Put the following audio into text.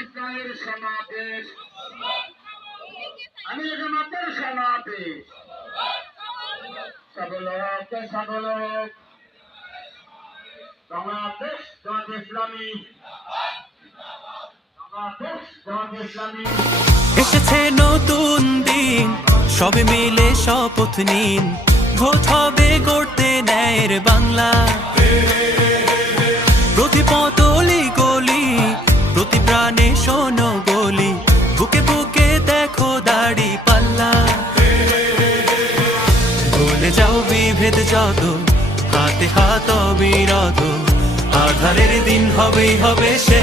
ইসলামের সমাবেশ, আমি জামাতের সমাবেশ, সকল বাংলাদেশ জামাত ইসলামী, বাংলাদেশ জামাত ইসলামী। এসেছে নতুন দিন, সবে মিলে শপথ নিন, ভোট হবে গড়তে ন্যায়ের বাংলা। প্রতি পতলি গলি, প্রতি প্রাণে শোনো বলি, বুকে বুকে দেখো দাড়ি পাল্লা। ভুলে যাও বিভেদ যত, হাতে হাত অবিরত, আধারের দিন হবেই হবে সে।